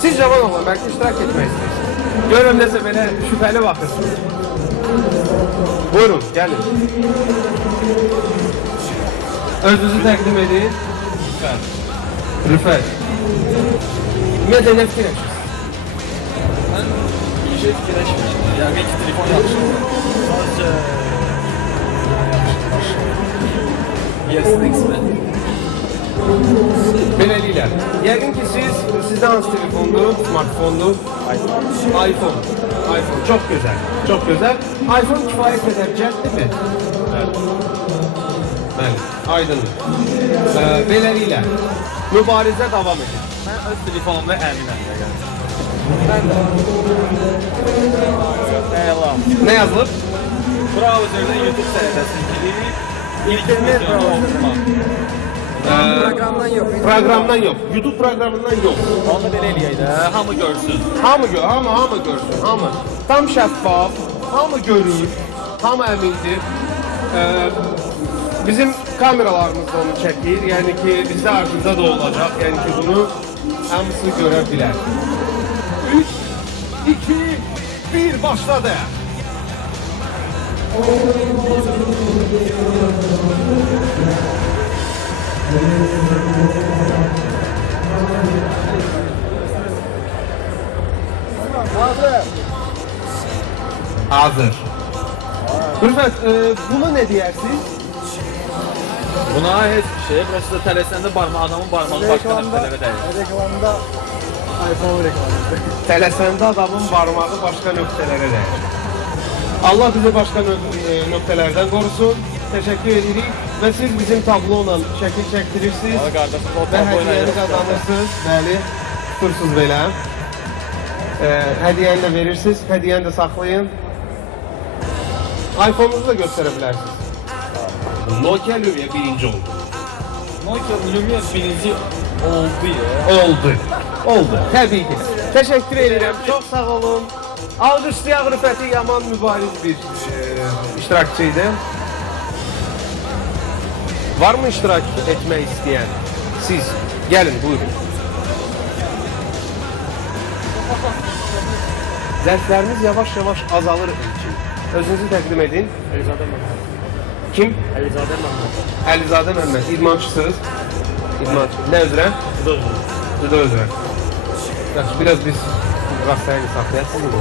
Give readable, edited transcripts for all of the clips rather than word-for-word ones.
Siz cavan oğlan, belki iştirak etmək istəyirsiniz. Görürüm nəsə belə şübhəli baxırsınız. Buyurun, gəlin. Özünüzü təqdim edin. Rüfət. Ümumiyyətlə nə fikirləşirsiniz? Mən bir şey fikirləşmirəm. Yəni ki, telefon yaxşıdır. Sadəcə... Yes, Beləliklə, yəqin ki sizdə hansı telefondur, smartfondur? iPhone. Çox gözəl, çox gözəl. iPhone kifayət qədər cəhddir mi? Bəli, aydındır. Beləliklə, mübarizə davam edir. Mən öz telefonumda əminəm. Mən də. Əlam. Nə yazılır? Browser'da YouTube səhifəsini girib, ilk videonu oxumaq. Proqramdan yox. Proqramdan yox. YouTube proqramından yox. Onu belə eləyək də, hamı görsün. Hamı görsün, hamı. Tam şəffaf, hamı görür, hamı əmindir. Bizim kameralarımız da onu çəkir, yəni ki, bizdə arxında da olacaq, yəni ki, bunu hamısı görə bilər. 3, 2, 1, başladı. Hazır. Rüfət, buna nə deyərsiniz? Buna heç bir şey, burası da tələsəndə adamın barmağı başqa nöqtələrə dəyir. Reklamda iPhone reklamında. Tələsəndə adamın barmağı başqa nöqtələrə dəyir. Allah bizi başqa nöqtələrdən qorusun. Təşəkkür edirik və siz bizim tabloyla şəkil çəkdirirsiniz və hədiyyəni qazanırsınız. Bəli, tutursunuz belə. Hədiyyəni də verirsiniz, hədiyyəni də saxlayın. iPhone-unuzu da göstərə bilərsiniz. Nokia Lumia birinci oldu. Nokia Lumia birinci oldu ya. Oldu. Təbii ki. Təşəkkür edirəm. Çox sağ olun. Alqışlayaq Rüfəti, yaman mübariz bir iştirakçıydı. Var mı iştirak etmək istəyən? Siz gəlin, buyurun. Zərfləriniz yavaş-yavaş azalır için. Özünüzü təqdim edin. Əlizadə Məhməd. Kim? Əlizadə Məhməd. Əlizadə Məhməd. İdmançısınız. İdmançı. Nə üzrə? Judo üzrə. Yaxşı, biraz biz rastlayını saxlayasınız mı?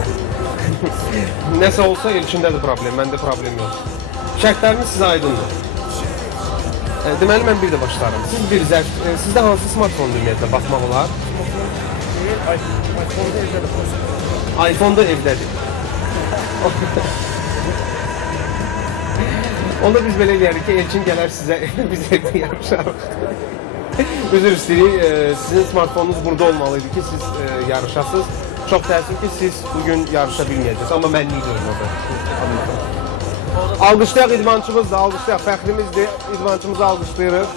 Nəsə olsa ilkindədir problem, məndə problem yox. Şərtləriniz sizə aydındır. Deməli, mən bir də başlarım. Siz bir zərf, sizdə hansı smartfon ümumiyyətlə baxmaq olar? iPhone-da evdədir. Onda biz belə eləyərik ki, Elçin gələr sizə, biz evdə yarışarıq. Üzr istəyirik, sizin smartfonunuz burada olmalıydı ki, siz yarışasınız. Çox təəssüf ki, siz bugün yarışa bilməyəcəksiniz, amma mənlik deyil orada. Alqışlayaq idmançımız da, alqışlayaq, fəxrimizdir, idmançımızı alqışlayırıq.